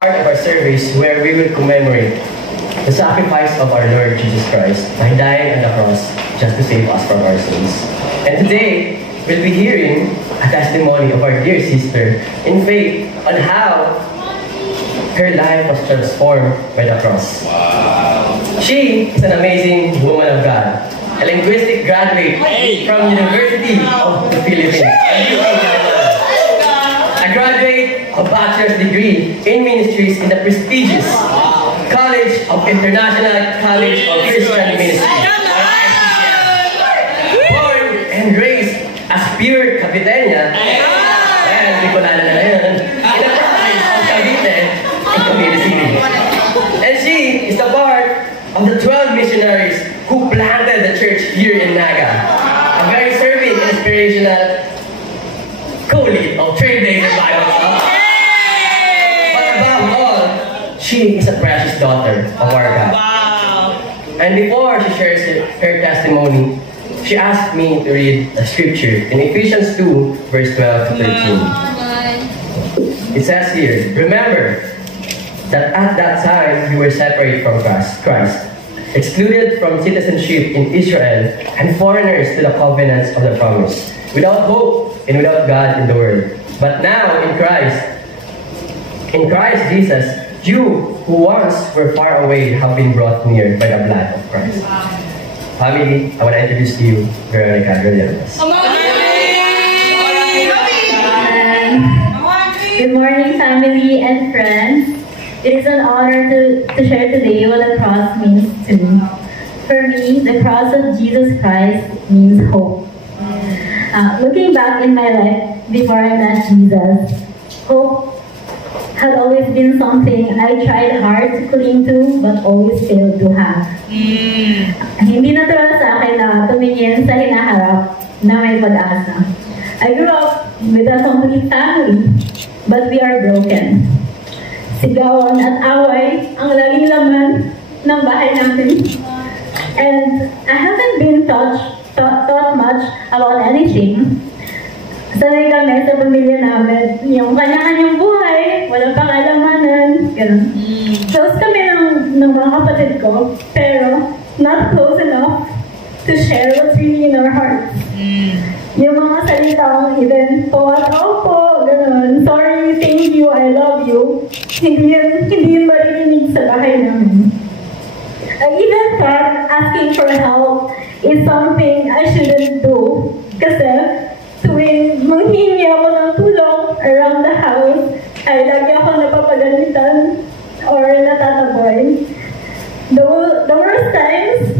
part of our service where we will commemorate the sacrifice of our Lord Jesus Christ by dying on the cross just to save us from our sins. And today, we'll be hearing a testimony of our dear sister in faith on how her life was transformed by the cross. Wow. She is an amazing woman of God, a linguistic graduate from University of the Philippines. A graduate of bachelor's degree in ministries in the prestigious College of International College of Christian Ministry. Born and raised as pure Caviteña, and Bicolana na yun, in the province of Cavite, in Cavite City. And she is a part of the 12 missionaries who planted the church here in Naga. A very serving and inspirational co-lead of Trade Days and Bible Club. But above all, she is a precious daughter of our God. And before she shares her testimony, she asked me to read a scripture in Ephesians 2, verse 12 to 13. It says here, "Remember that at that time you were separate from Christ, excluded from citizenship in Israel, and foreigners to the covenants of the promise, without hope and without God in the world. But now in Christ Jesus, you who once were far away have been brought near by the blood of Christ." Family, I want to introduce to you Veronica Guerreros. Good morning, family and friends. It is an honor to share today what the cross means to me. For me, the cross of Jesus Christ means hope. Looking back in my life before I met Jesus, hope had always been something I tried hard to cling to but always failed to have. Hindi natural sa akin na tumingin sa hinaharap na may pag-asa. I grew up with a complete family, but we are broken. Sigawan at away ang laging laman ng bahay natin. And I haven't been taught much about anything. Sanay kami sa pamilya namin, yung kanya-kanyang buhay, walang pangaalamanan, gano'n. Close kami ng mga kapatid ko, pero not close enough to share what's really in our hearts. Yung mga salitang even po at opo, gano'n, sorry, thank you, I love you, hindi yun marinig sa bahay namin. I even thought asking for help is something I shouldn't do. Kasi tuwing manghingi ako ng tulong around the house, ay lagi ako napapagalitan or natataboy. The worst times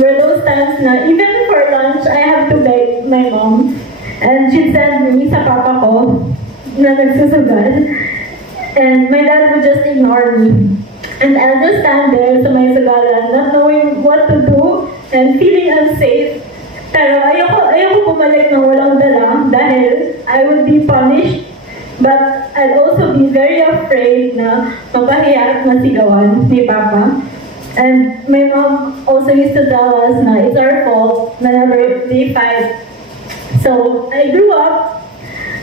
were those times na even for lunch, I have to beg my mom. And she'd send me sa papa ko na nagsusugal. And my dad would just ignore me. And I'll just stand there sa may sugalan, not knowing what to do and feeling unsafe. Pero ayoko bumalik ng walang dala dahil I would be punished. But I'd also be very afraid na mapahiya at masigawan ni Papa. And my mom also used to tell us na it's our fault whenever they fight. So I grew up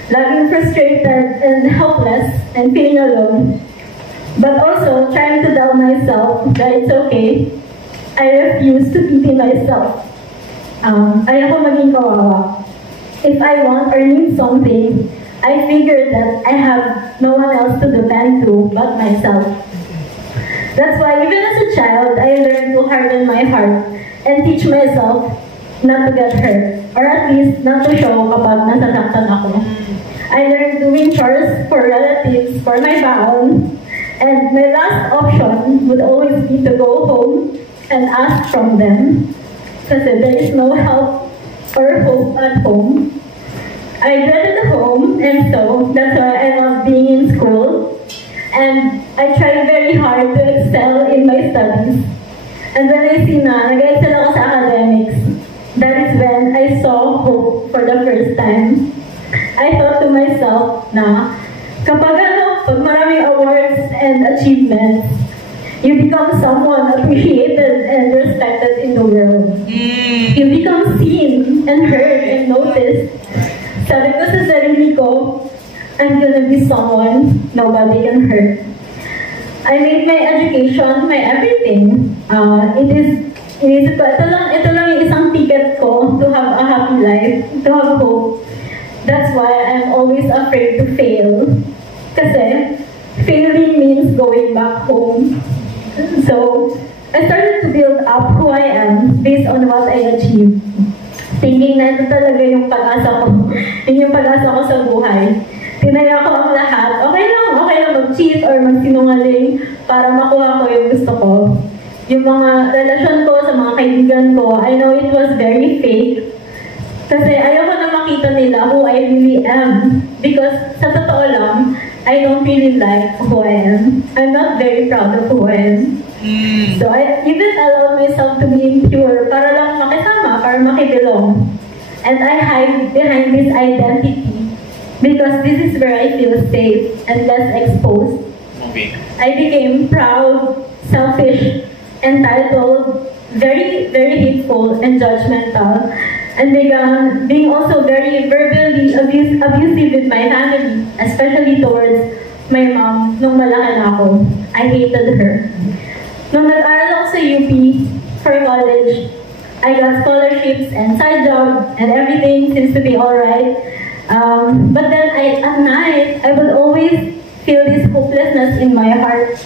laging frustrated and helpless and feeling alone. But also trying to tell myself that it's okay. I refuse to pity myself. Ayoko maging kawawa. If I want or need something, I figured that I have no one else to depend to but myself. That's why even as a child, I learned to harden my heart and teach myself not to get hurt, or at least not to show kapag nasasaktan ako. I learned doing chores for relatives for my baon, and my last option would always be to go home and ask from them, because there is no help or hope at home. I dreaded home, and so that's why I love being in school. And I tried very hard to excel in my studies. And when I see na nag-excel ako sa academics, that is when I saw hope for the first time. I thought to myself na kapag pag maraming awards and achievements, you become someone appreciated and respected in the world. You become seen and heard and noticed. Sabi ko sa sarili ko, I'm gonna be someone nobody can hurt. I made my education my everything. Ito lang yung isang ticket ko to have a happy life, to have hope. That's why I'm always afraid to fail. Kasi failing means going back home. So, I started to build up who I am based on what I achieved. Thinking na ito talaga yung pag-asa ko. Yun yung pag-asa ko sa buhay. Tinaya ko ang lahat. Okay lang mag-cheat or magsinungaling para makuha ko yung gusto ko. Yung mga relasyon ko sa mga kaibigan ko, I know it was very fake. Kasi ayaw ko na makita nila who I really am. Because sa totoo lang, I don't really like who I am. I'm not very proud of who I am. So I even allowed myself to be impure para lang makisama, para makibelong. And I hide behind this identity because this is where I feel safe and less exposed. I became proud, selfish, entitled, very, very hateful and judgmental, and began being also very verbally abusive with my family, especially towards my mom nung malaki na ako. I hated her. Nung nag-aral ako sa UP for college, I got scholarships and side job and everything seems to be alright. But then at night, I would always feel this hopelessness in my heart.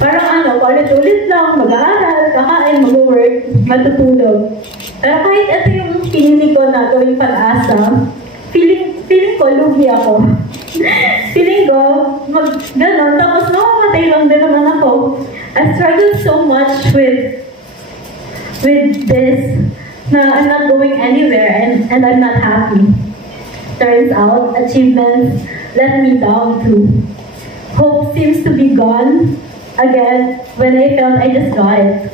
Parang college ulit lang, mag-aaral, kakain, mag-work, matutulog. Pero kahit ito yung pinili ko na gawing pag-asa, feeling ko, lugi ako. Feeling ko, ganon, tapos mamamatay lang din naman ako. I struggled so much with this, na I'm not going anywhere and I'm not happy. Turns out, achievements let me down too. Hope seems to be gone again when I felt I just got it.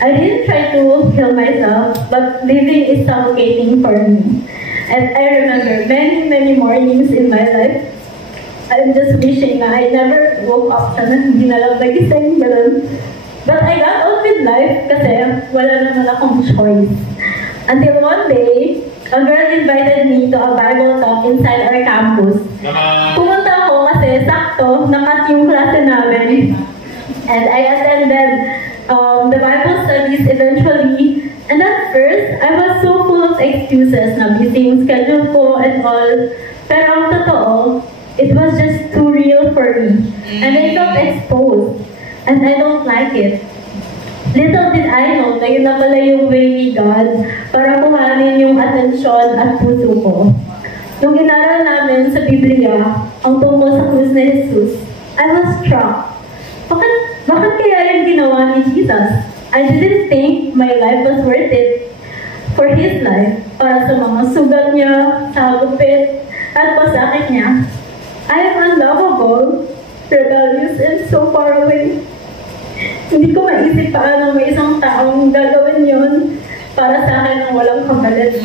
I didn't try to kill myself, but living is suffocating for me. And I remember many, many mornings in my life, I'm just wishing na I never woke up sana, hindi na lang nagising, ganun. But I got on with life kasi wala naman akong choice. Until one day, a girl invited me to a Bible talk inside our campus. Pumunta ako kasi sakto, nakat yung klase namin. And I attended the Bible studies eventually. And at first, I was so full of excuses na busy yung schedule ko and all. Pero ang totoo, it was just too real for me. And I felt exposed. And I don't like it. Little did I know na yun na pala yung way ni God para kuhanin yung atensyon at puso ko. Nung inaral namin sa Biblia ang tungkol sa krus ni Jesus, I was struck. Bakit kaya yung ginawa ni Jesus? I didn't think my life was worth it for His life para sa mga sugat niya, sa gupit, at pasakit niya. I am unlovable, rebellious, and so far away. Hindi ko maisip paano may isang taong gagawin yun para sa akin ng walang kapalit.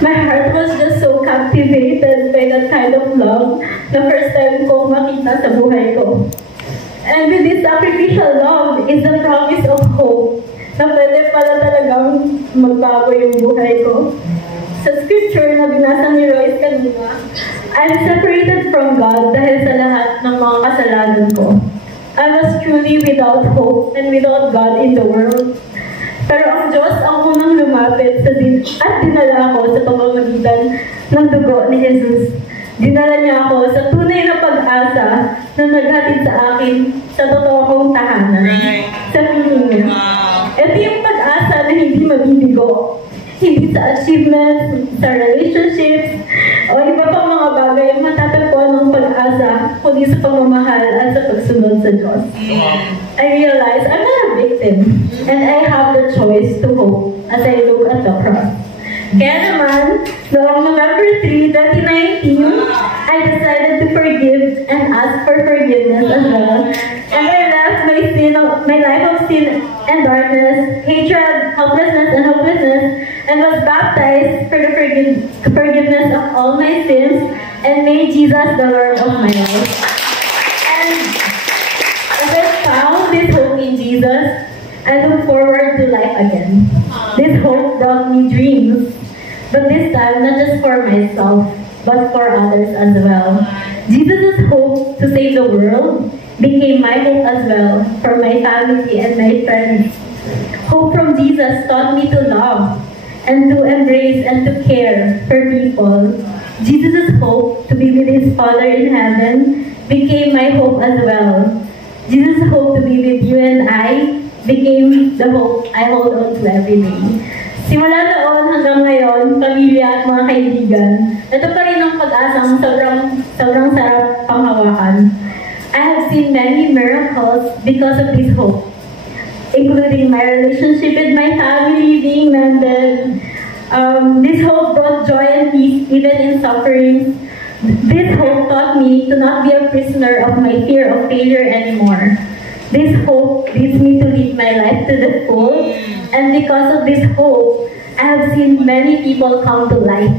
My heart was just so captivated by that kind of love na first time ko makita sa buhay ko. And with this sacrificial love is the promise of hope na pwede pala talagang magbago yung buhay ko. Sa scripture na binasa ni Royce kanina, I'm separated from God dahil sa lahat ng mga kasalanan ko. I was truly without hope and without God in the world. Pero ang Diyos ang unang lumapit at dinala ako sa pamamagitan ng dugo ni Jesus. Dinala niya ako sa tunay na pag-asa na naghatid sa akin sa totoo kong tahanan. Sa piling niya. Ito yung pag-asa na hindi mabibigo. Hindi sa achievements, sa relationships, o iba pang mga bagay ang matatagpuan ng pag-asa, kundi sa pagmamahal at sa pagsunod sa Diyos. I realize I'm not a victim, and I have the choice to hope as I look at the cross. Kaya naman, noong November 3, 2019, I decided to forgive and ask for forgiveness as well. And I left my life of sin and darkness, hatred, helplessness, and hopelessness, and was baptized for the forgiveness of all my sins, and made Jesus the Lord of my life. And as I found this hope in Jesus, I look forward to life again. This hope brought me dreams, but this time not just for myself, but for others as well. Jesus' hope to save the world became my hope as well for my family and my friends. Hope from Jesus taught me to love and to embrace and to care for people. Jesus' hope to be with his Father in heaven became my hope as well. Jesus' hope to be with you and I became the hope I hold on to every day. Simula noon hanggang ngayon, pamilya at mga kaibigan, ito pa rin ang pag-asang sobrang sarap panghawakan. I have seen many miracles because of this hope, including my relationship with my family being mended. This hope brought joy and peace even in sufferings. This hope taught me to not be a prisoner of my fear of failure anymore. This hope leads me to live my life to the full, and because of this hope, I have seen many people come to life.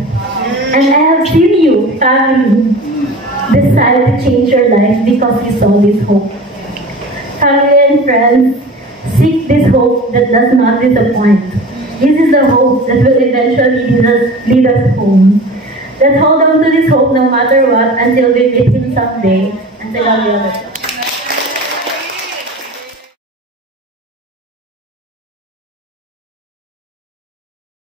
And I have seen you, family, decide to change your life because you saw this hope. Family and friends, seek this hope that does not disappoint. This is the hope that will eventually lead us home. Let's hold on to this hope no matter what until we meet him someday. And say, love you all.